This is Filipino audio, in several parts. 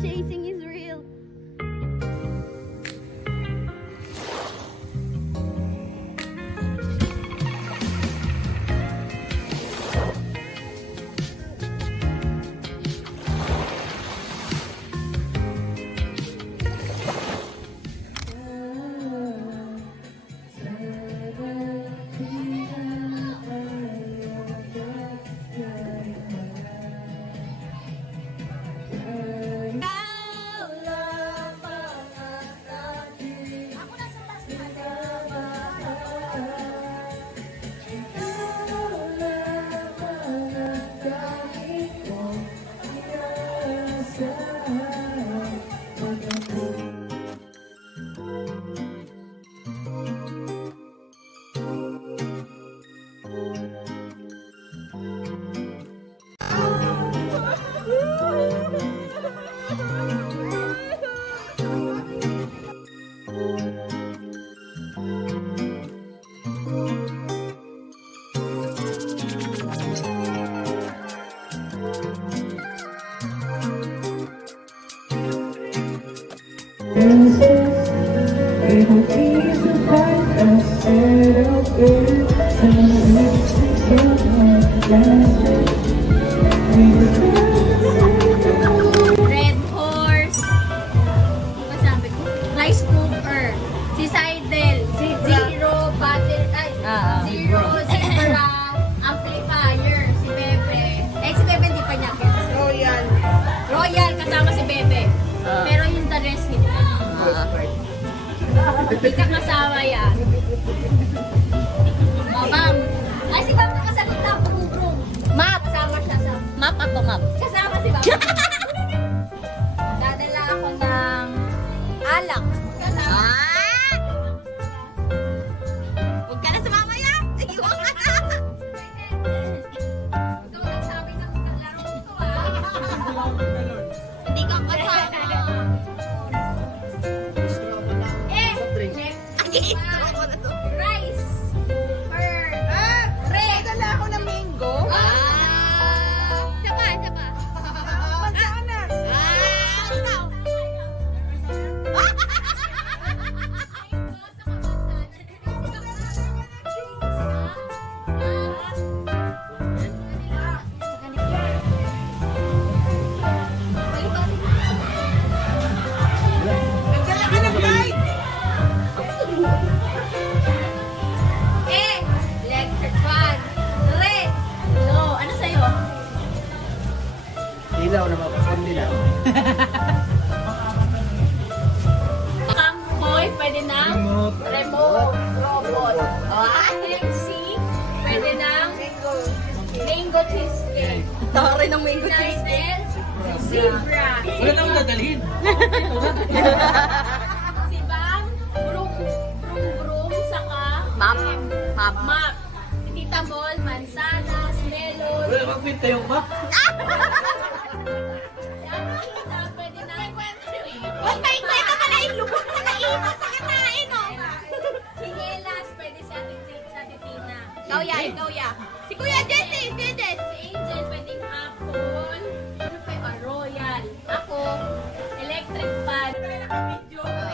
chasing is real. Red horse. Ano sabi ko? Rice cooker. Si Seidel. Si Zero battery. Ay, Zero Zebra amplifier. Si Bebe. Eh, si Bebe hindi pa niya. Royal. Royal kasama si Bebe. Pero yung the rest hindi. Hindi ka kasama yan. Ma'am. Ay, si Bam nakasalita. Brum-brum. Map. Kasama siya sa... Map ako, map. Kasama si Bam. Dadala ako ng alak. Kasama. Huwag ka na sumama yan. Iwan ka na. Ikaw lang sabi ng laro ko, Hindi ka kasama. Rice. Red. Dala ako ng mango. Isa pa. Mansanas. Ikaw. Nagdala ka ng light. Electric fan. Red. No, ano sa'yo? Ilaw na mapapandi na. Kampoy, pwede na. Remote. Robot. MC, pwede na. Mango cheesecake. Tari ng mango cheese. United. Zebra. Wala nang dadalhin. Si Bam. Brum, saka. Map. Tita Mol, mansanas, melon. Wala magpinta yung map. Yan, tita, pwede na. Ba't may kwenta ka na yung lubot na naiwan sa kanain, oh? Chinelas, pwede sa titina. Ikaw ya. Si Kuya Jesse, Si Angel, pwedeng apple. Ano pa yung royal? Ako, electric fan. Wait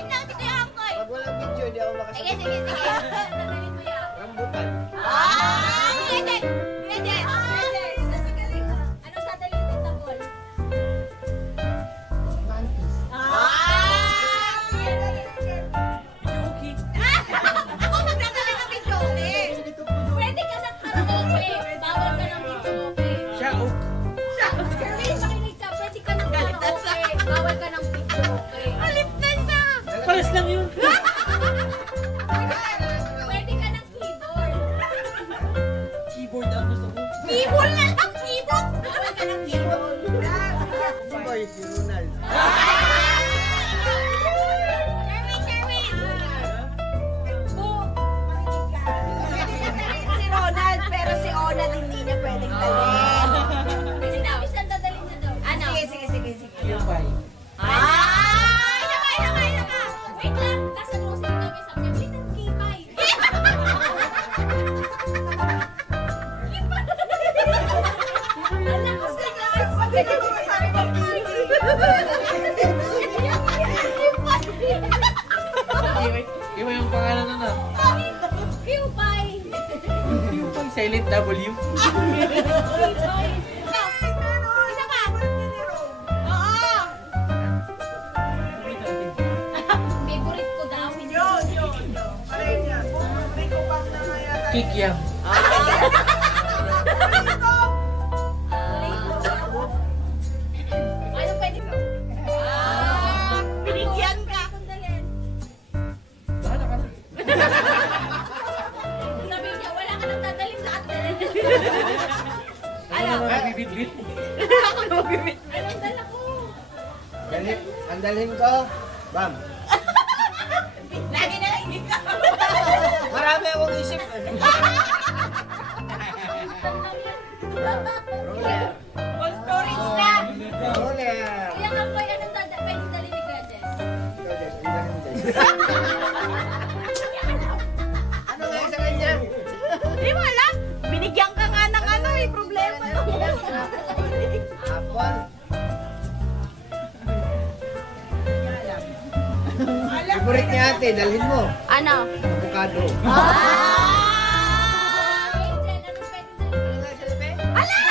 lang, si Kuya Angkoy. Pag walang video, hindi ako Sige. Dadalhin mo yan. Rambutan. Kuya Jess. Anong dadalhin mo, Tita Mol? Ako magdadala ng videoke. Pwede ka ng karaoke. Bawal ka ng videoke. Siya, oh. Please, makinig ka. Pwede ka ng karaoke. Bawal ka ng videoke. Alit na siya. Palas lang yun. Pwede ka ng keyboard. Keyboard ang gusto ko. Keyboard na lang, keyboard. Bawal ka ng keyboard. Boy, si Ronald. Sherwin. Si Ronald, pero si Onad hindi niya pwedeng dalhin. Sinabi siya dadalhin niya daw. Ano? Sige. Yung bay. Isa pa. Wait lang. Nasa musik kami sa kanya. Bilis ang kipay. Alam ko sila. Pagdating mo sa akin, Silent W. Isa pa. Oo. Favorite ko daw. Hindi Kikyam. Ano pwede ko? Binigyan ka. Bahala ka na. Sabi niya, wala ka nang tatalim lahat na. Ano naman bibit-bit? Anong dala ko? Ang dalhin ko, bam. Lagi na lang ikaw. Marami akong isip. Roller. All storage na. Roller. Kaya nga po, anong pwede dali ni Kuya Jess? Ikaw, Jess. Ang dalhin mo, Jess. Ano nga sa kanya? Di mo alam. Binigyan ka nga ng ano eh. Problema. Apple. Favorite niya ate, dalhin mo. Ano? Avocado. Angel, anong pwede dali?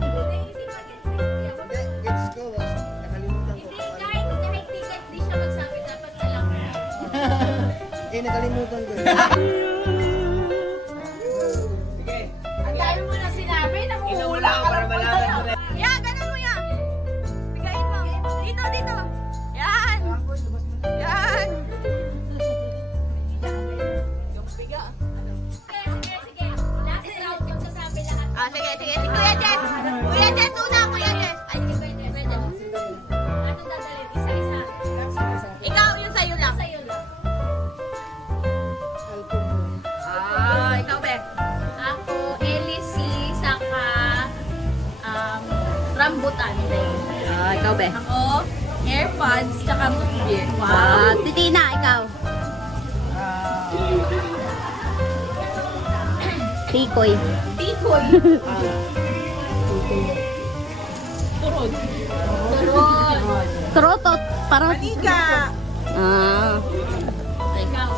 Hindi mag-expect. Gets ko, nakalimutan ko. Hindi, kahit ticket, di siya magsabi. Dapat alam mo. Nakalimutan ko. Sige. Ang dami mo na sinabi, Inuula ko para malaman mo na. Yeah, ganun mo yan. Bigayin mo. Dito, dito. Yan. Yan. Biga. Sige, sige. Last round, magsasabi lahat. Ah, sige, sige. Si Kuya Jess. Kuya Jess, una. Kuya Jess. Ay, sige, pwede, pwede. Anong dadalhin? Isa-isa. Ikaw, yung sa'yo lang. Sa'yo lang. Ah, ikaw, be. Ako, LC, saka rambutan. Ah, ikaw, be. Ako, AirPods, tsaka root beer. Ah, Titina, ikaw. Tikoy. Tikoy. Turod. Trotot. Parang... Maniga. Ah. Ikaw.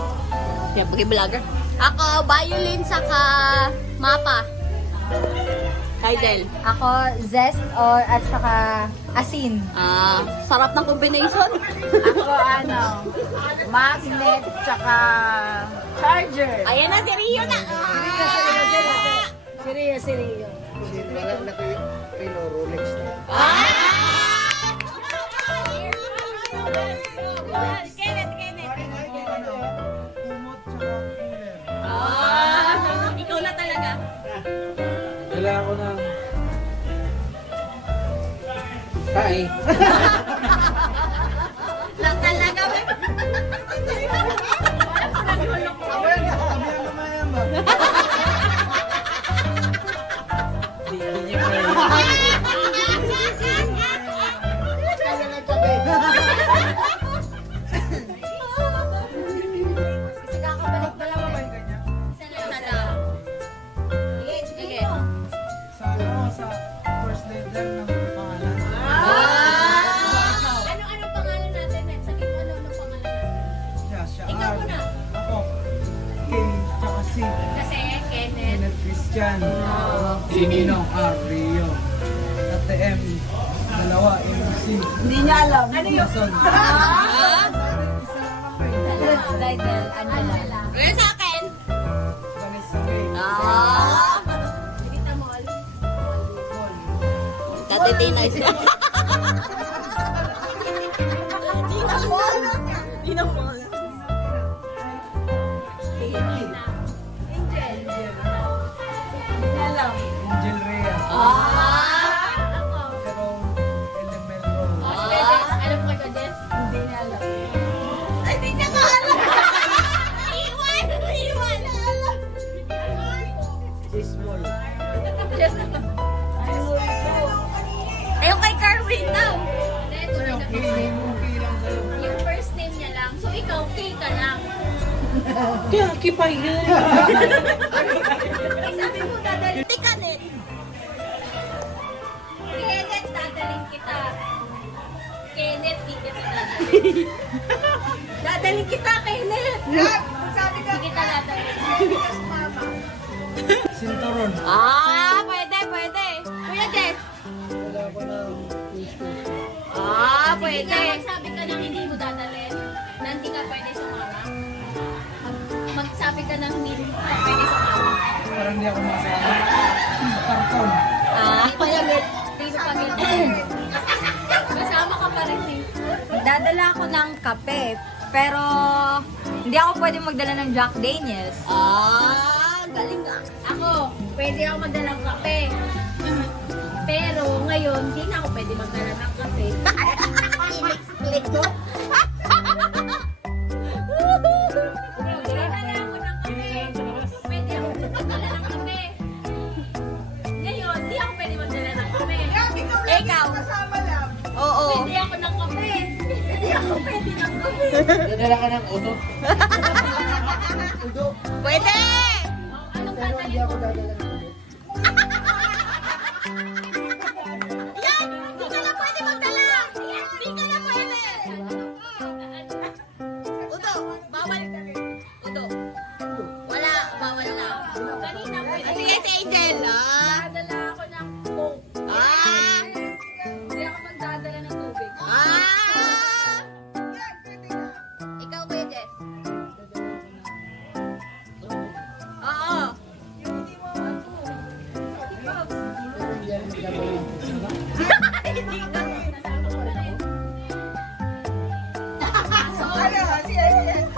Siya, pag-vlogger. Ako, violin saka mapa. Kaidel. Ako, zest or at saka asin. Ah, sarap ng combination. Ako, magnet tsaka charger. Ayan na, si Rio na. Seryo. Wala na kayo, Rolex na. Ikaw na talaga. Dala ako ng... Tae. Lang talaga. Kakabalik na lang ako. Sige. Sa first day lang ng pangalan. Anong pangalan natin? Sabihin mo anong pangalan natin. Siya. Ikaw muna. Ako. Kim, tsaka si Kasi, Kenneth. Kenneth Christian. Si Ninong R. Rio. At the M. Dalawa, MC. Hindi niya alam. Ano yun? Title, Angela. Kuya sa akin. Vanessa May. Kita mo, all. Katitinay siya. Dinamol. Angel Rhea. Ako. Jerome Elemelo. Kuya Jess, alam mo kay Kuya Jess? Hindi niya alam. Ay, di niya ka alam. Iwan. Small. Ayun kay Carwin daw. Okay lang sa'yo. Yung first name niya lang. So, ikaw, K ka lang. Kaya, kipay yan. Ay, sabi mo, dadalhin. Tikanin. Kenneth, dadalhin kita. Kenneth, di kita dadalhin. Dadalhin kita, Kenneth. Sabi ka. Hindi kita dadalhin. Turon. Pwede, pwede. Kuya Jess. Dala ko ng puso. Sige nga, Pwede. magsabi ka ng hindi mo dadalhin, na hindi ka pwede sumama. Magsabi ka ng hindi ka pwede sumama. Parang hindi ako masama. Karton. Pagagit. Hindi ko pagagit. Kasama ka pa rin eh. Dadala ako ng kape, pero hindi ako pwede magdala ng Jack Daniels. Galing ka. Ako, pwede ako magdala ng kape. Pero ngayon, hindi na ako pwede magdala ng kape. Click ko. Magdala ako ng kape. Pwede ako magdala ng kape. Ngayon, hindi ako pwede magdala ng kape. Ikaw. Oo. Pwede ako ng kape. Hindi ako pwede ng kape. Dadala ka ng uto. Pwede. Anong Pero hindi dadalhin ako mo? dadala ng uto. Yan! Di ka na pwede magdala! Di ka na pwede! Udo, bawal. Udo. Wala, bawal na. Kanina pwede. Sige si Angel. Dadala ako ng coke. Ah! Hindi ako magdadala ng tubig. Ikaw, Kuya Jess. Oo. Pero hindi ako magdadala ng puso.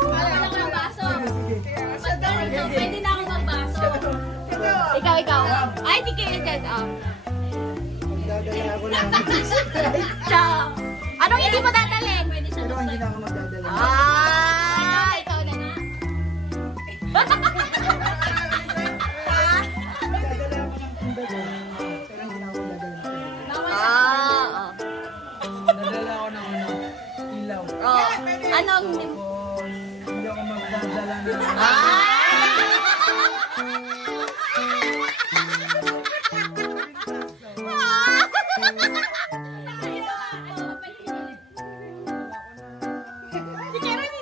Wala lang ang baso. Magdala pwede na ako magbaso. Ikaw. Ay, si Kuya Jess. Magdadala ako ng Anong hindi mo dadalhin? Pwede siya Pero hindi na ako magdadala ng Ikaw na nga. Dadala ako ng pundalo. Pero hindi na ako magdadala ng pundalo. Bawal siya. Dadala ako ng ilaw. Anong hindi mo? Tapos, hindi ako magdadala ng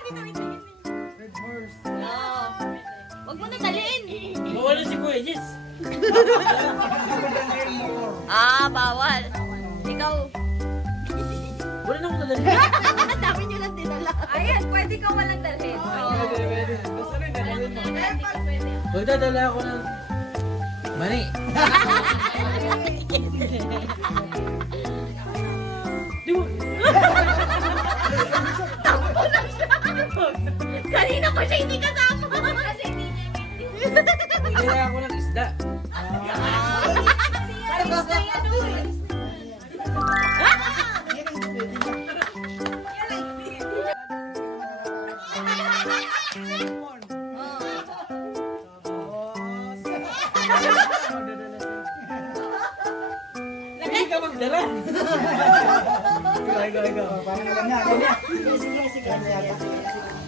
red horse. Huwag mo na dalhin. Wala si Kuya Jess. Dadala yung motor. Bawal. Ikaw. Wala na akong nadali. Dami nyo lang dinala. Ayan, pwede ka walang dalhin. Pwede. Basta rin, dadalhin mo. Hindi ka pwede. Magdadala ako ng mani. Di mo, Kanina pa siya hindi kasama. Kasi hindi niya magdadala ako ng isda. Hindi ka magdala. Ikaw. Parang alam niya. Sige.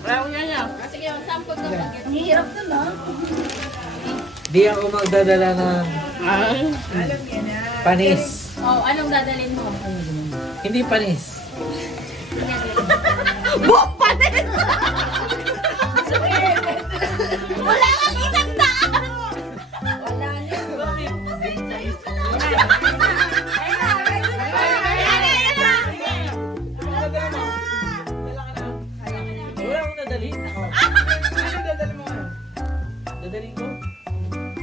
Wala akong yaya. Sige, magsampog na lang. Hirap to, no? Di ako magdadala ng panis. Oh, anong dadalhin mo? Hindi panis. Buhok pa din! Wala kang isang daan! Wala na. Wala akong nadali. Ano dadala mo ngayon? Dadalhin ko.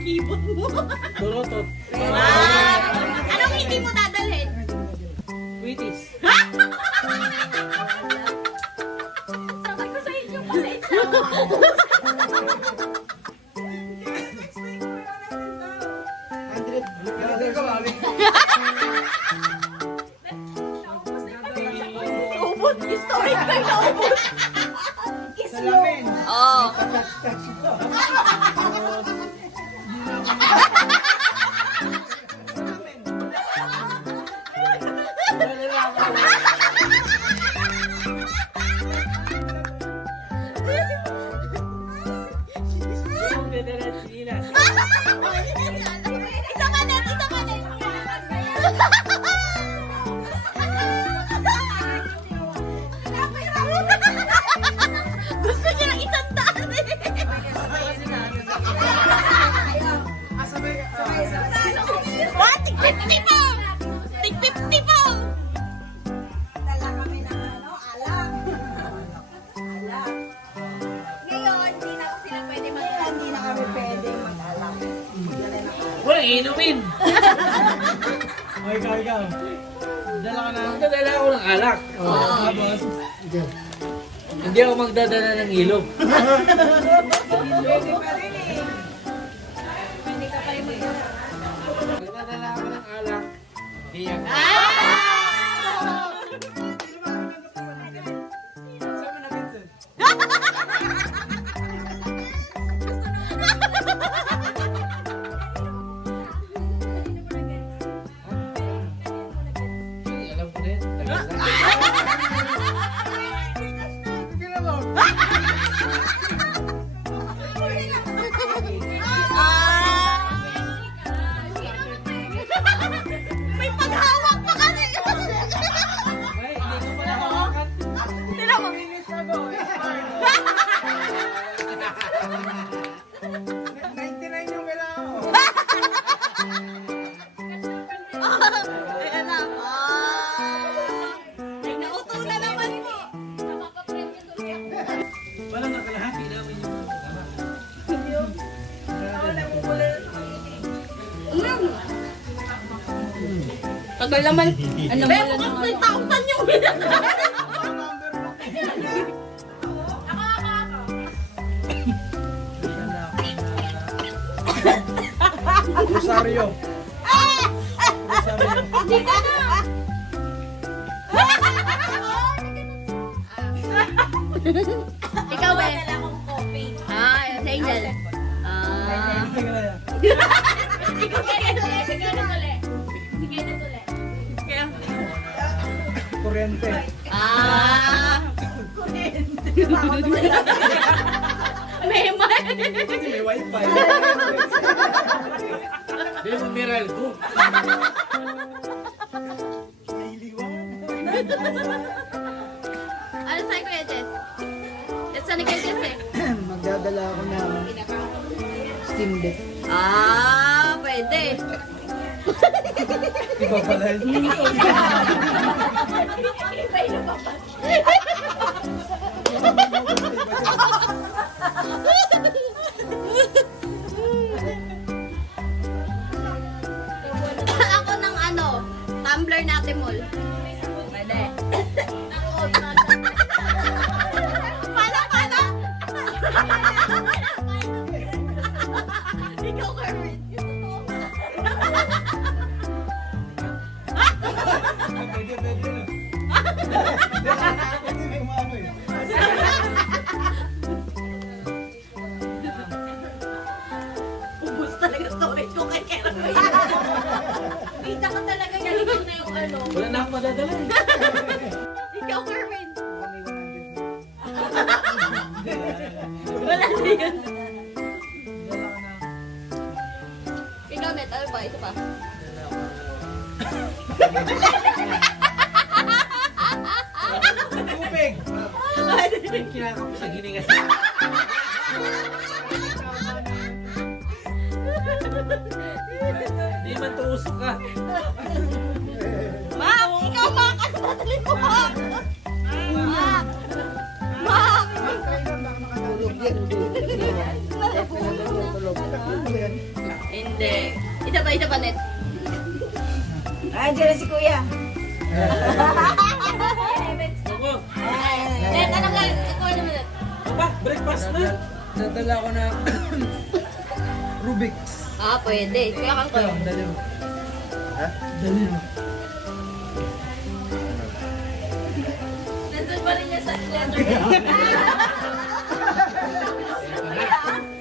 Keyboard mo. Dorotot. Anong hindi mo dadalhin? Wheaties. Sabi ko sa inyo, pasensya. Ubod. Story ka na ubod. Salamin. Oo. Touch. Magdadala ng sinilas. Isa ka na. Gusto niya ng isang daan eh. 50 po! Tig 50 po! Dala kami ng ano, alak. Alak. Ngayon, hindi na sila pwede Hindi na kami pwede mag-alak. Magdala na kami. Walang inumin. O, ikaw. Dala ka na. Magdadala ako ng alak. Tapos, Hindi ako magdadala ng ilog. Pwede pa rin eh. Magdadala ako ng alak. Iyak. saan mo na Vincent? Alam ko din. Tagal na. Sige mo. May paghawak pa kasi! Ay, hindi ko pala hawakan. Tira mo! 99 yung kailangan ko. Ayan na. Ay, nauto na naman po. Walang nakalahati namin yung tama. Tagal naman. Ano Be, mo lang mukhang ng 3,000 yung Rosario. Rosario. Ikaw eh. Ah, sa Angel. Ah. Ikaw kaya tuloy. Sige na tuloy. Sige na tuloy. Kuryente. Ah. May may. May wifi. Hindi mo miral ko. Ano sa'yo Kuya Jess? It's sa ni Kuya Jess eh. Magdadala ako ng Steam Deck. Ah, pwede. Iba pala yun. Ako ng ano, tumbler natin mall. Pwede. Pala, pala! Ikaw, Carmen. Pwede. Pwede may umano eh. Ubus talaga storage ko kay Carmen. Kita ka talaga yan. Ikaw na yung ano. Wala na akong madadala eh. Ikaw, Carmen. Wala na yun. Ikaw, Net. Ano pa? Ito pa. Tubig. Kinakap ko sa giningas. Hindi man tuusok ka. Ma'am, ikaw makakasatali mo, ma'am. Mak! Ma'am! Hindi. Ito pa, Net. Andiyan na si Kuya. Ako. Net, anong lang? Ikaw naman, Net. Aba, breakfast na. Dadala ako na Rubik's. Ah, pwede. Kaya kang kayo. Dali mo. Ha? Dali mo. Nandun pa rin niya sa letter.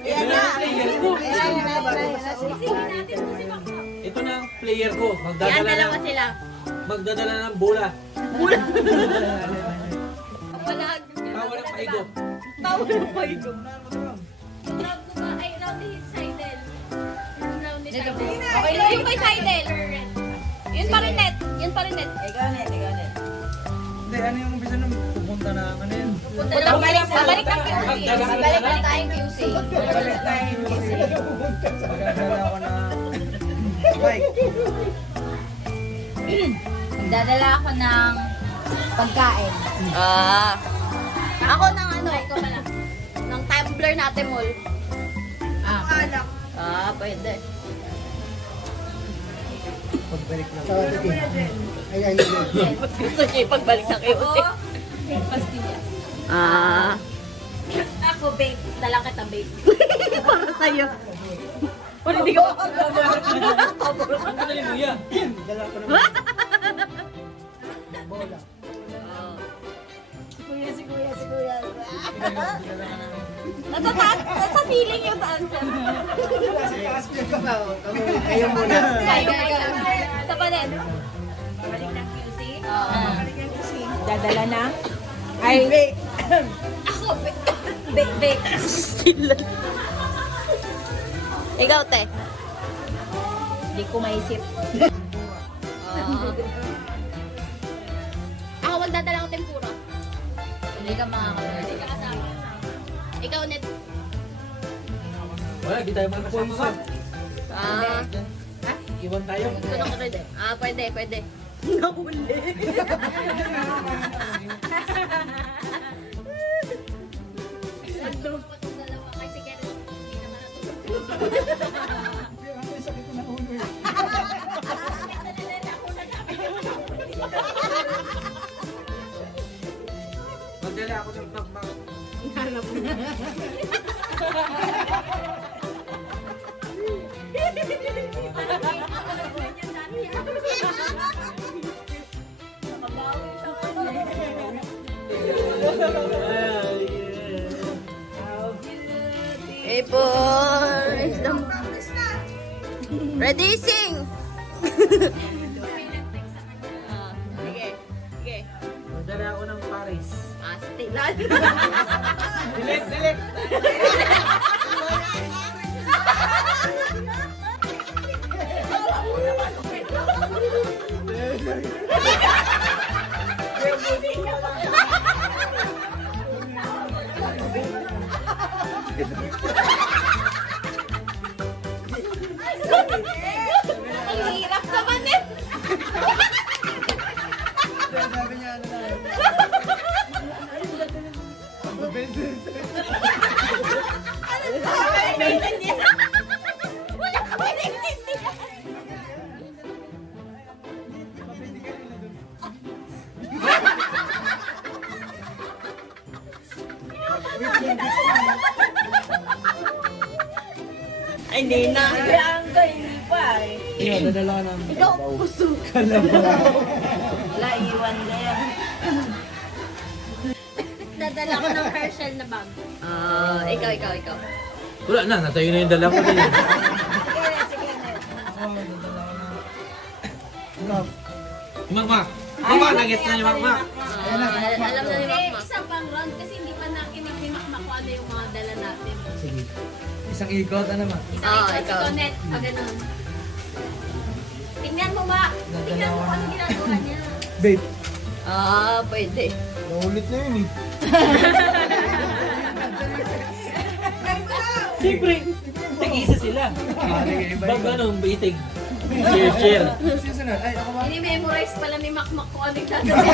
Ito na ang player ko. Natin si Mak. Ito na ang player ko. Yan, dalawa sila. Magdadala ng bola. Wala. Tawa ng paigop. Tawa ng paigom. Ay, round ni Seidel. Round ni Seidel. Okay lang yung kay Seidel. Yun pa rin, Net. Yun pa rin, Net. Ikaw na, ikaw na. Hindi, ano yung umpisa nung pupunta na ano yun? Babalik ng QC. Babalik na tayong QC. Magdadala ako na bike. Magdadala ako ng pagkain. Ako ng ano, ng tumbler natin mall. Alak. Pwede. Pagbalik lang. Gusto niya ipagbalik sa kayo. Big pastillas. Ako, babe. Dala kita, babe. Para sa'yo. Wala, hindi ko Ang dali mo yan. Dala ko ng bola. Si kuya. Nasa feeling yung taan siya. Kayo muna. Kayo. Sa panin. Balik ng QC. Dadala na? Ay, Ako, babe. bake. Still. Ikaw, te. Hindi ko maisip. Ako magdadala ng tempura. Hindi ka makakapagod. Hindi ka kasama. Ikaw, net. Wala, di tayo magkasama. Iwan tayo. Tulong ko rin. Pwede. Nahuli. Nagdurog pa itong dalawa. Kasi kaya hindi naman natulog. Magdala ako ng magmag. Hey, boys. Ready, sing! Sige. Magdala ako ng Paris. Stilan. Delete. Ang hirap naman eh. Sabi niya ano na. Wala ka ba naiintindihan? Ay, hindi na. Hindi pa eh. Iyo, dadala ka ng Ikaw, puso. Wala, iwan na yan. Dadala ko ng Herschel na bag. Ikaw. Wala na, nasa yun na yung dala ko din. Ako, dadala ko ng love. Magmak. Magmak, nagets na yung magmak. Alam na ni Hindi, Mama. isa pang round kasi hindi pa nakinig ni Makmak kung ano yung mga dala natin. Sige. Isang ikot, ano ma? Isang ikot si ikaw. Tonet, pag ganun. Tingnan mo, Ma. Tingnan mo kung ano ginagawa niya. Babe, Pwede. naulit na yun eh. Siyempre, nag-iisa sila. Iba. Bag ano, baitig. Share. Susunod. Ay, ako ba? Ini-memorize pala ni Makmak kung ano yung gagawin.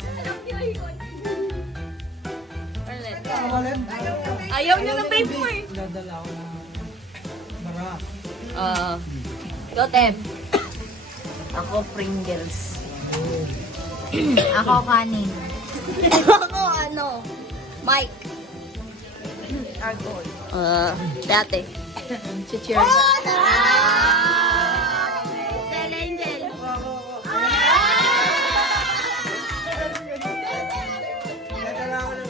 Alam niyo yun. Ako ba, Len? Ayaw niya ng babe mo eh. Dadala ako ng bara. Ikaw, Tem. Ako, Pringles. Ako, kanin. Ako, Mike. Argol. Dati. Chichirya. Del Angel. Dadala ako ng...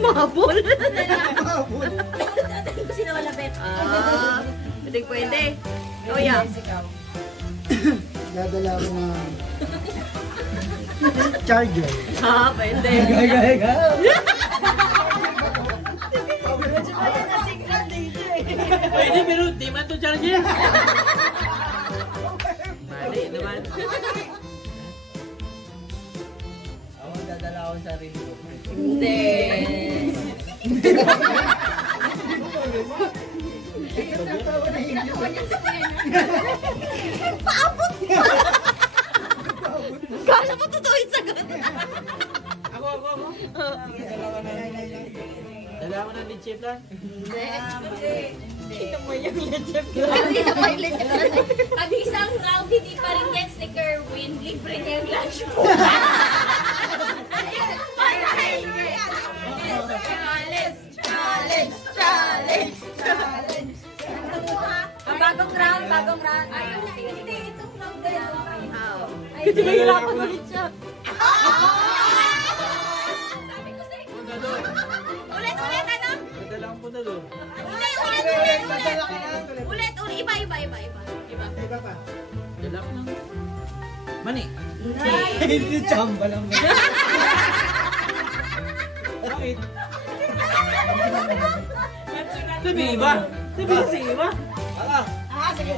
Mabol. Sino malapit? Pwede. Kuya. Dadala ako ng... Charger. Pwede. Gaya. Pwede, pero di man to charger. Mali naman. Ako dadala ko sa sarili ko. Hindi. Kala mo totoo yung sagot. Ako. Dala ko ng leche plan. Kita mo yung leche. Pag isang round, hindi pa rin gets ni Kerwin, libre niya yung lunch mo. Challenge. Bagong round. Ayun na, hindi, itong round na yun. Kasi nahihirapan ulit siya. Sabi ko sa'yo, Ulit, ano? Dadala ko na doon. Ulit. Iba. Dala ko na. Mani. Hindi, chamba lang. Bakit? Sabi iba. Ah, sige.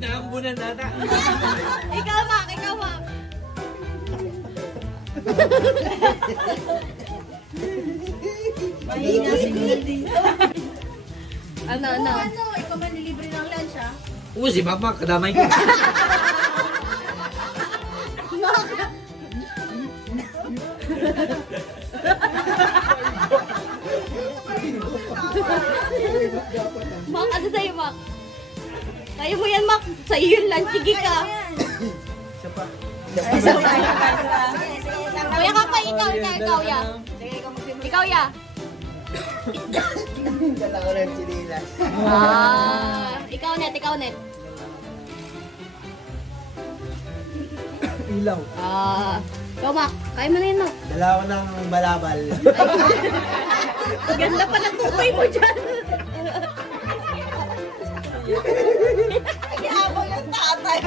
Naambunan nata. Ikaw, Mak. Mahina si Goldie. Ano? ikaw man nilibre ng lunch, ha? Oo, si Mama, kadamay ko. Mak, ano sa'yo, Mak? Kaya mo yan, Mak. Sa'yo yung lunch. Sige ka. Siya pa. Kuya ka pa, ikaw, ya. Ikaw, ya. Dala ko ng chinilas. Ikaw, net. Ilaw. Ikaw, Mak. Kaya mo na yun, Mak. Dala ko ng balabal. Ganda pa ng tukoy mo dyan. Yabang yung tatay.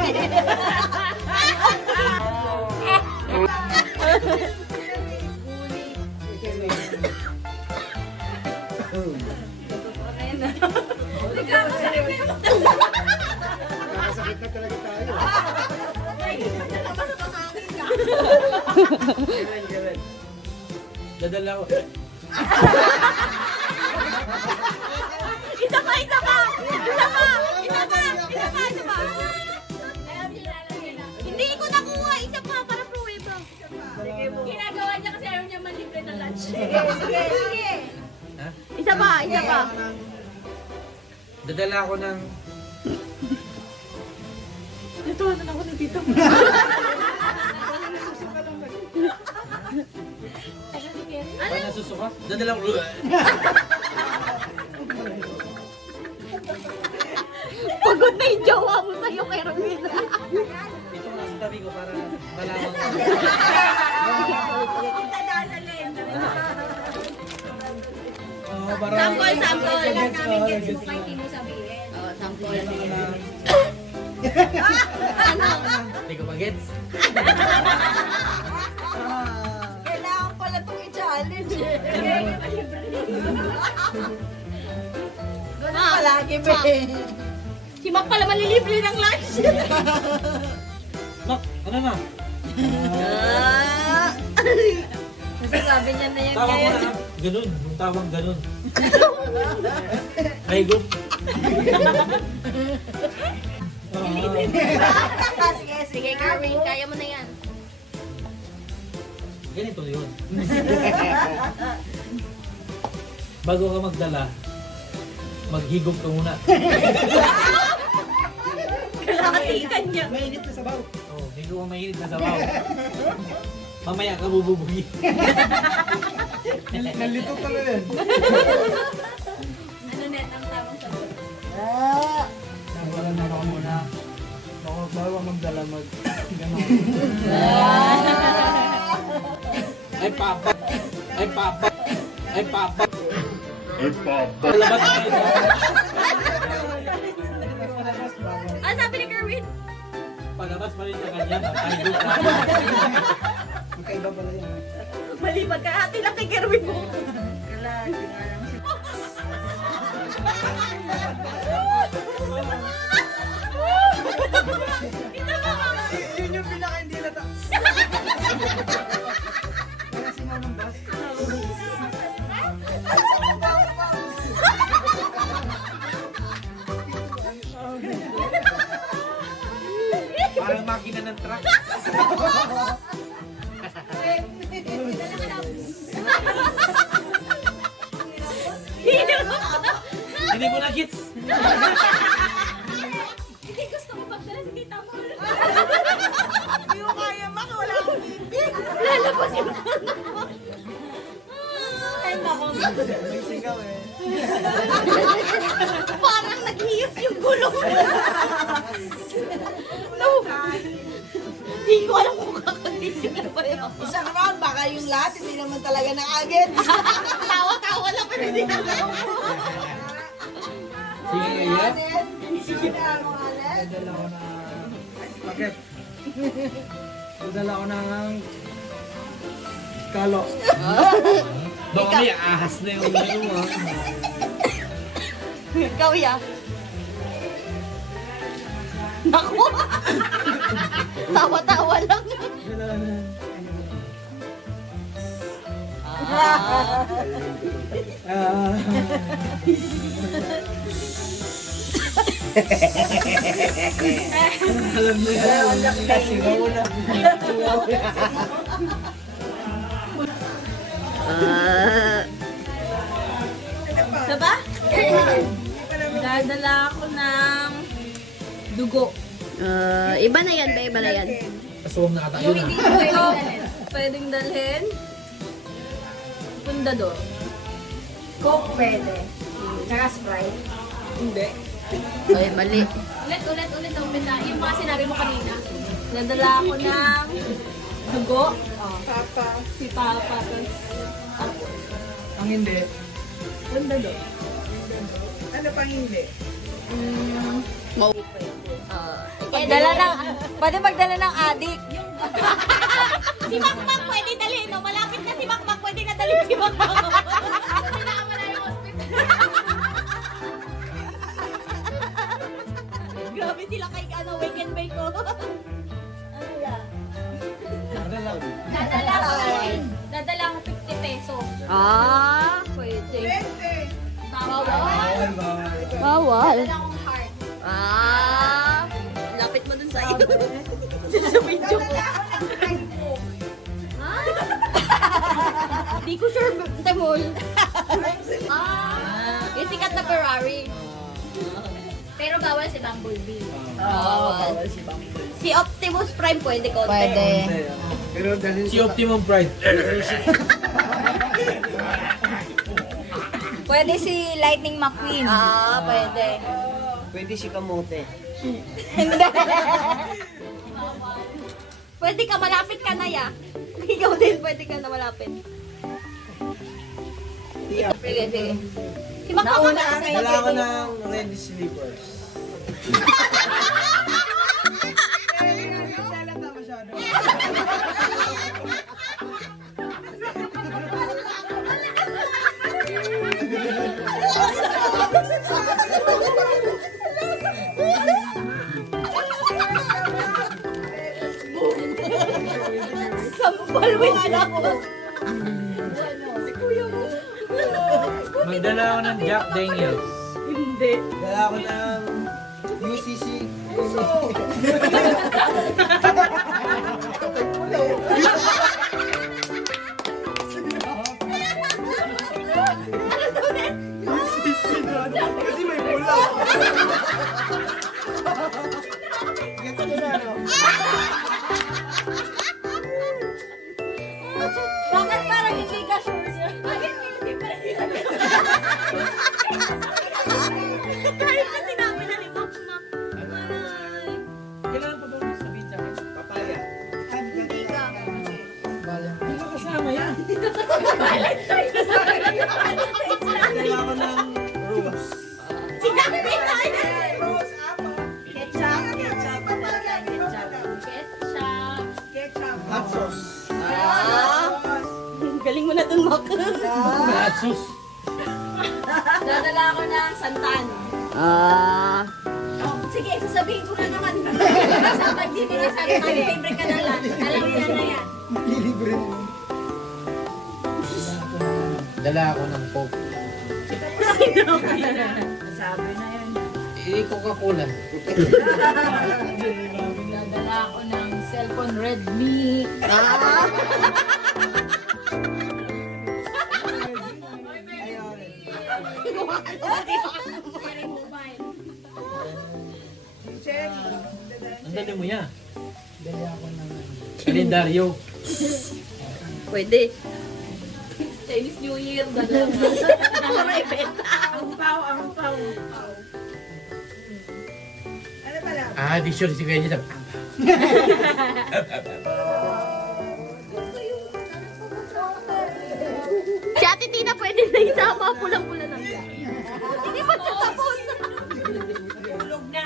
Nakasakit na talaga tayo. Karen. Dadala ko. Isa pa. Hindi ko nakuha. Isa pa para pruweba. Ginagawa niya kasi ayaw niya man libre ng lunch. Sige. Ha? Isa pa. Dadala ko ng... Ito, ano ako na dito? Ba nasusuka? Dadala ko... Pagod na yung jowa mo sa'yo kay Romina. Ito nga sa tabi ko para malaman ko. Para... Sample. Kailan namin gets mo kahit hindi mo sabihin. Sample. Hindi ko magets. Kailangan pala itong i-challenge Ganun palagi, be. Si Mac pala malilibre ng lunch. Mak, ano na? Nasasabi niya na yan Tawag ko ngayon. na. Ganun. Yung tawag ganun. Ay, good. Sige, Kerwin, kaya mo na yan. Ganito yun. Bago ka magdala, maghigop ka muna. Kalahatikan niya. Mainit na sabaw. Oh, medyo ka mainit na sabaw. Mamaya ka bububugi. Nalito ka na yan. Ano net ang tamang sagot? Wala na ako muna. Bawa magdala gano'n. Ay, papa. Ay, papa. Ay, papa. Ay, papa. Labas kayo. Ano sabi ni Kerwin? Pag Palabas pa rin sa kanya. Ay, doon ka. Magkaiba pala yan. Mali pagkahati lang kay Kerwin mo. Yun yung pinaka hindi lata. Kaya si Mamang Bas. Parang makina ng truck. Hindi mo na gets. Hindi gusto ko pagdala si tita mo. Hindi ko kaya mak, wala akong ibig. Lalabas yung Ay, nako. May sigaw eh. Parang naghiyos yung gulong. No. Hindi ko alam kung kakagising na pa yun. Isang round, baka yung lahat, hindi naman talaga nakagit. Tawa-tawa lang pero hindi na alam. Sige, yeah. Sige na, mga alet. Dadala ko na... Bakit? Dadala ko ng... Kalo. Baka may ahas na yung ano mo. Ikaw, ya. Naku! Tawa-tawa lang. Dadala na... Alam mo yan. Sigaw mo na. Diba? Dadala ako ng dugo. Iba na yan, iba na yan. Aswang na ata Yung yun hindi ah. ko pwedeng dalhin. Pundador. Coke pwede. Tsaka Sprite. Hindi. Ay, mali. Ulit ang umpisa. Yung mga sinabi mo kanina. Nadala ako ng dugo. Papa. Si Papa. Tapos Ang hindi. pundador. Ano pang hindi? Magdala ng, pwede magdala ng adik. Si Makmak pwede dalhin, no? Malapit na si Makmak, pwede na dalhin si Makmak. Grabe sila kay wake and bake ko. Ano yan? Dadala ko 50 pesos. Pwede. Pwede. Bawal. Bawal, bawal. Bawal. Dadala akong heart. Lapit mo dun sa iyo. Sa video ko. Di ko sure, Temol. Yung sikat na Ferrari. Pero bawal si Bumblebee. Bawal si Bumblebee. Si Optimus Prime pwede ko. Pwede. Pero dahil Si Optimum Pride. Pwede si Lightning McQueen. Pwede. Pwede si Kamote. Pwede ka, malapit ka na ya. Ikaw din, pwede ka na malapit. Sige, sige. Si Makmak Nauna na. ngayon. wala ko ng red slippers. Salata masyado. Sampal, wait lang ako. Magdala ako ng Jack Daniels. Hindi. Dala ko ng UCC. Kasi may pula. Gets ko na, no? Bakit parang hindi ka sure? Kahit na sinabi na ni Makmak. Kailangan pa ba sabihin sa akin? Papaya. Hindi ka. Hindi ko kasama yan. Dala ko ng rose. Sinabi na Rose apple. Ketchup. Ketchup. Ketchup. Hot sauce. Galing mo na dun, Mak. Asus. Dadala ako ng santan. Oh, sige, sasabihin ko na naman. Sa pag di mo na sabi, libre ka na lang. Alam niya na yan. Lilibre mo. Dala ako ng Coke. Sabi na yan. Coca-Cola. Dadala ako ng cellphone Redmi. Very mobile. Check. Ang dali mo yan. Dali ako ng Kalendaryo. Pwede. Chinese New Year. Dala mo. Ang pao, ang pao. Ano pala? Ah, di sure si Kaya Si Ate Tina pwede na isama. Pulang-pula lang. Hindi pa tatapos. Tulog na.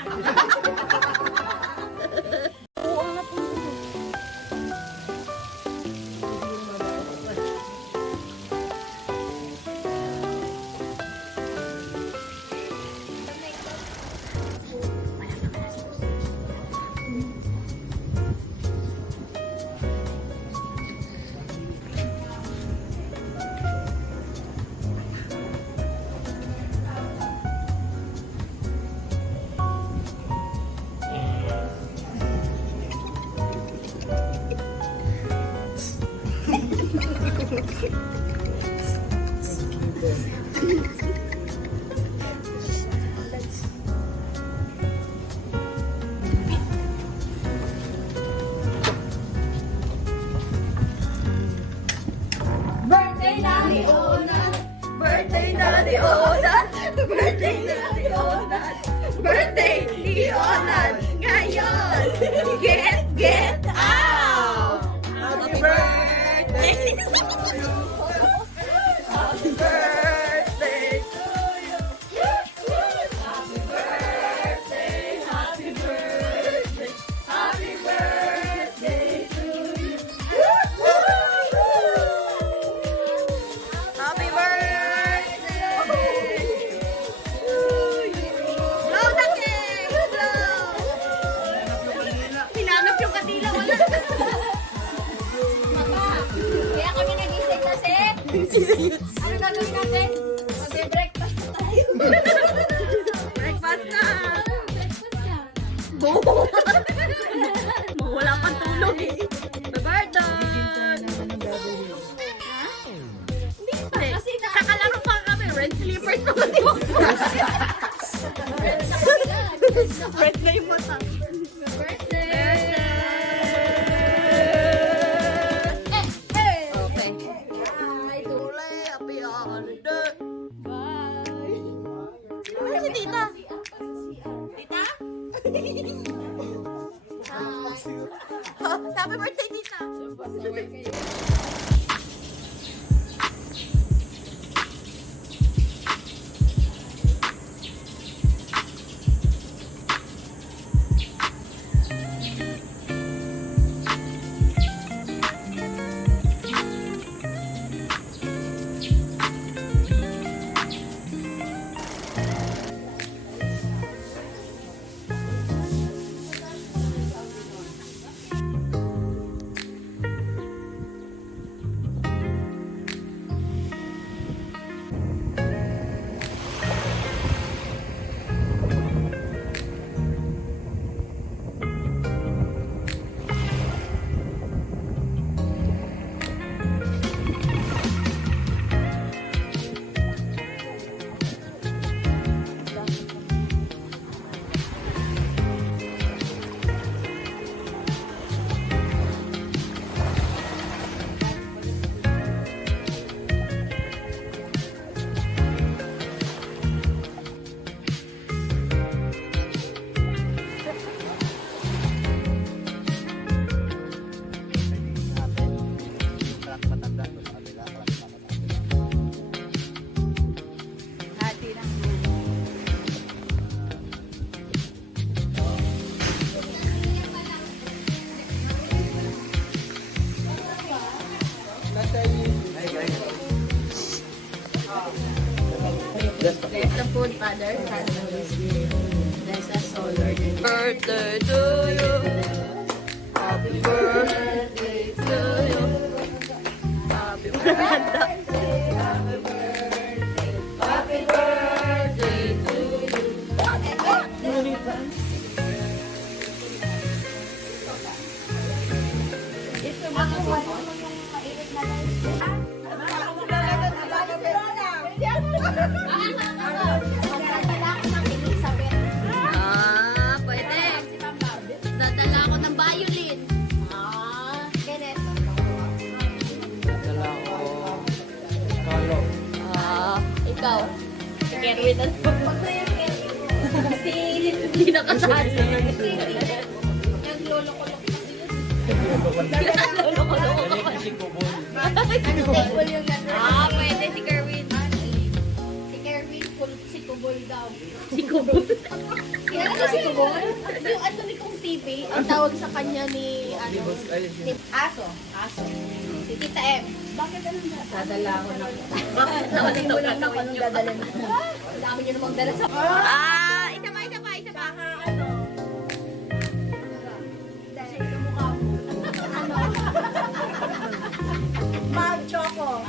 Birthday na ni Onan. Birthday na ni Onan. Birthday na ni Onan. Birthday ni Onan. Ngayon. Get out! Happy birthday! Happy birthday to you. Happy birthday, happy birthday, happy birthday to you. Happy birthday to you. Blow the cake! Blow! Hinanap yung katila, wala. Mama, kaya kami nagising kasi. Ano gagawin natin? Magbe-breakfast na tayo. Breakfast na! Breakfast yan. Wala pang tulog eh. Happy birthday! Hindi pa eh. Kakalaro pa kami. Red slippers pa kasi mo. Red na yung mata. Birthday! Okay. Bye. Tulay. Happy holiday. Bye. Ano si tita? Tita? Happy birthday, tita. Bless the food, Father, Son, and Holy Spirit. Bless us, O Lord. Birthday to you. Happy birthday to you. Happy birthday. Happy birthday to you. Ah, pwede. Dadala ako ng violin. Kenneth. Dala ko. Kalo. Ikaw. Si Kerwin na hindi nakasali. Yung lolo ko lang kasi yun. Dali kasi kubol. Table yung ano. Pwede si Kerwin. Si Kerwin, si Kubol daw. Si Kubo. Kaya kasi si Kubol, yung ano ni kong TV, ang tawag sa kanya ni, ano, ni Aso. Aso. Si Tita M. Bakit anong dadala ako na? Bakit Hindi mo lang ako anong dadala na. Ang dami nyo na magdala sa... Isa pa. Ano? Dahil sa mukha mo. Ano? Mag Choco.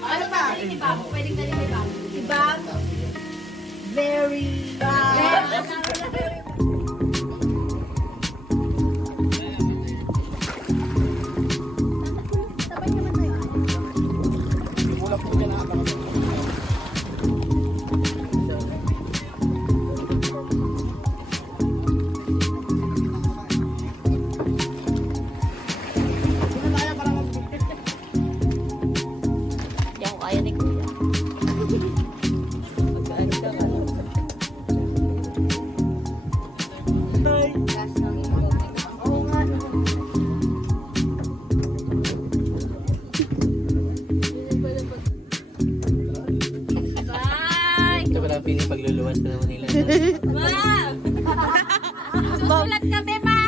Ano ba? Si Bam. Pwedeng dali may Bam. Si Bam. Very. Sabay naman tayo. Hindi ako kaya ni Kuya. Bye! Ito pala piling pagluluwas pa naman nila. Ma! Susulat kami, Ma!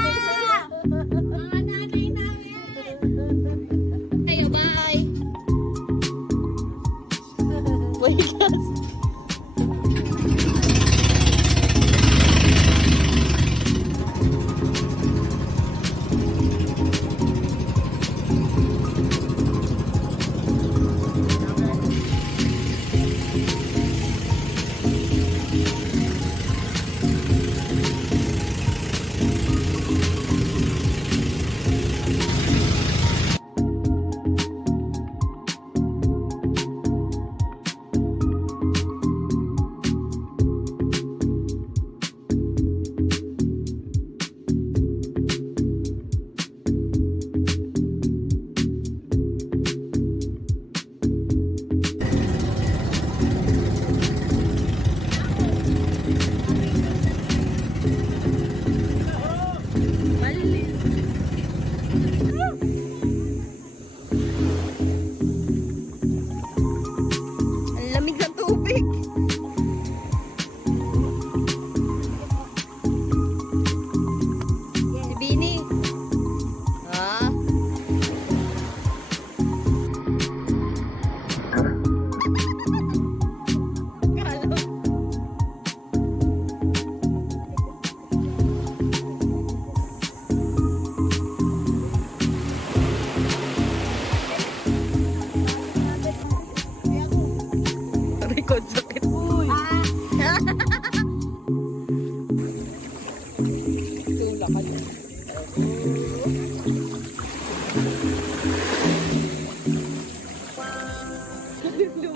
Mga nanay namin! Kayo, bye! Wait,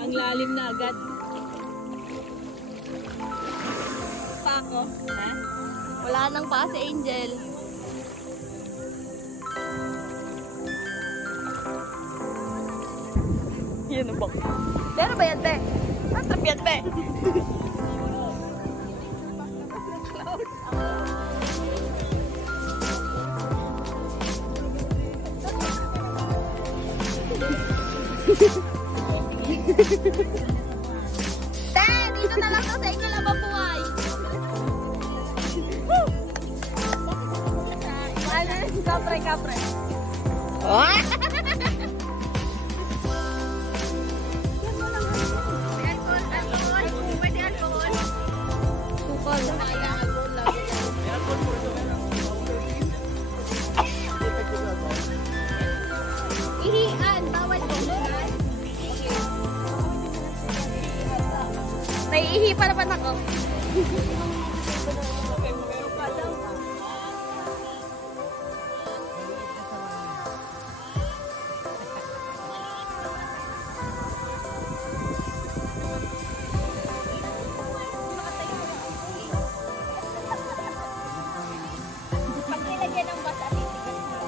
Ang lalim na agad. Pa ako. Ha? Wala nang pa si Angel. Yan ang bak. Pero ba yan, te? Ang trap yan, te? Te, dito na lang to sa inyo lang mabuhay. Ano? Kapre, kapre. Oh! Alcohol, alcohol. Naiihi pa naman ako. Pag nilagyan ng basa, titigas mo.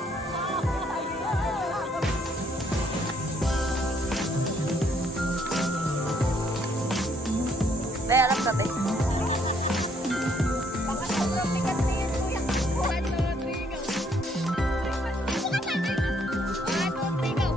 Berap ka, te. Baka sobrang bigat na yan, kuya. 1, 2, 3, go. Bukas na, 1, 2, 3, go.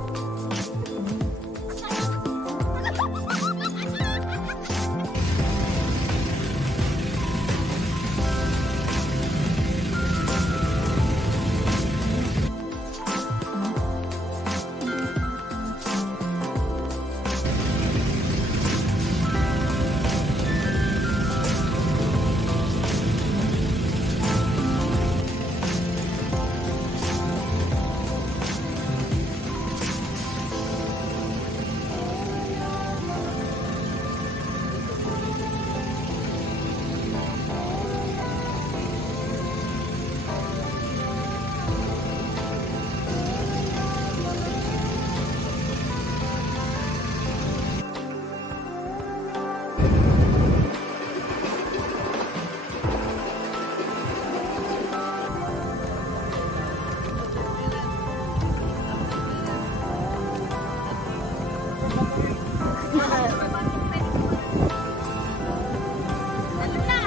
Ano na?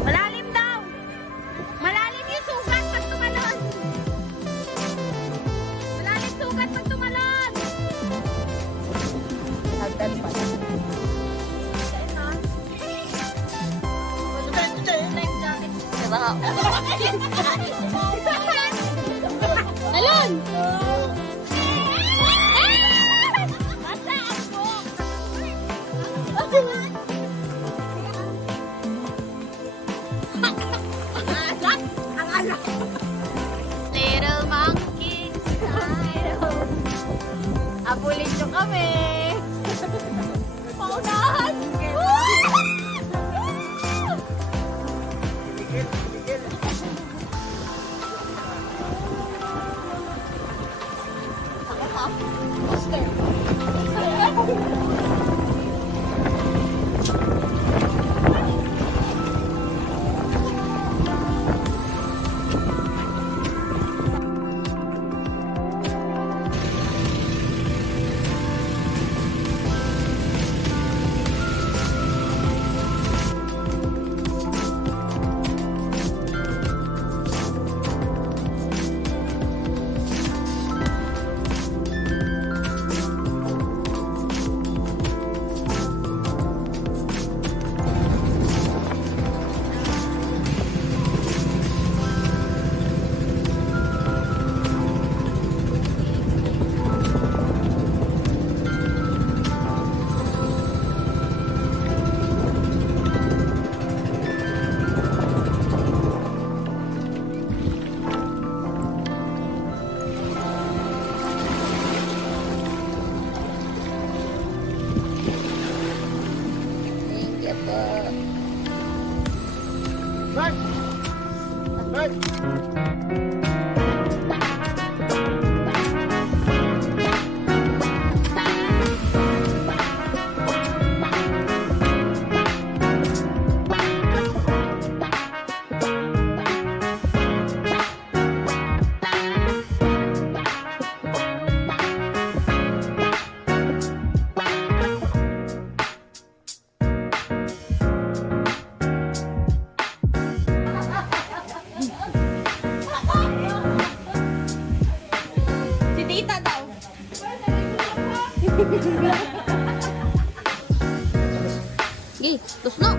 Malalim daw! Malalim yung sugat pag tumalon! Malalim sugat pag tumalon! Hagdan pa. Saan na? Life jacket. Talon! Basta ako! Little monkey abulin nyo kami. Paunahan. Si tita daw. Gi, tus no.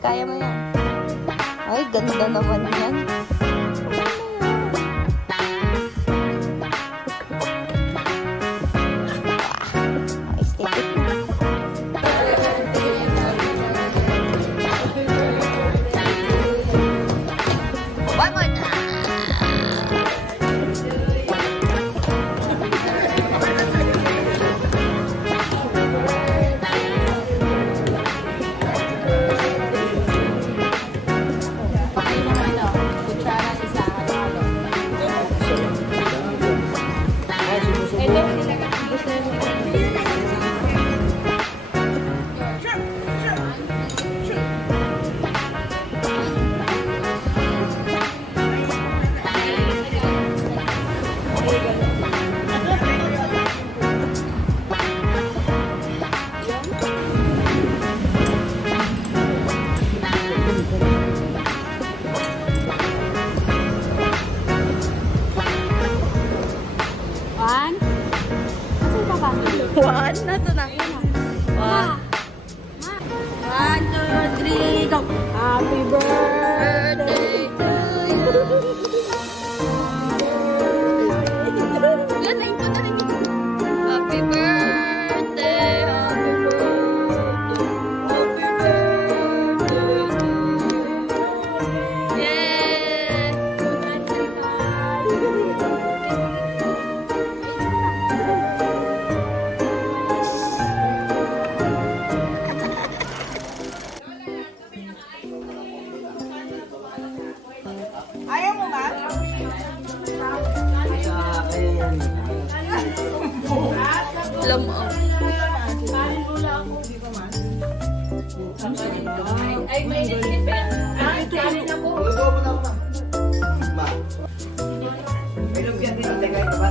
kaya mo yan. Ay, ganda naman yan. Aesthetic na. One more time. One. Nasaan pa ba? One, nato na. One. 1, 2, 3, go! Happy birthday to you! Yan, nain ko na rin. Happy birthday, happy birthday, happy birthday to you. Yeah! Ayaw mo ba? Lamo. Ay, may nilipin. Ay, kanin ako. May lumpia din ang tagay, diba?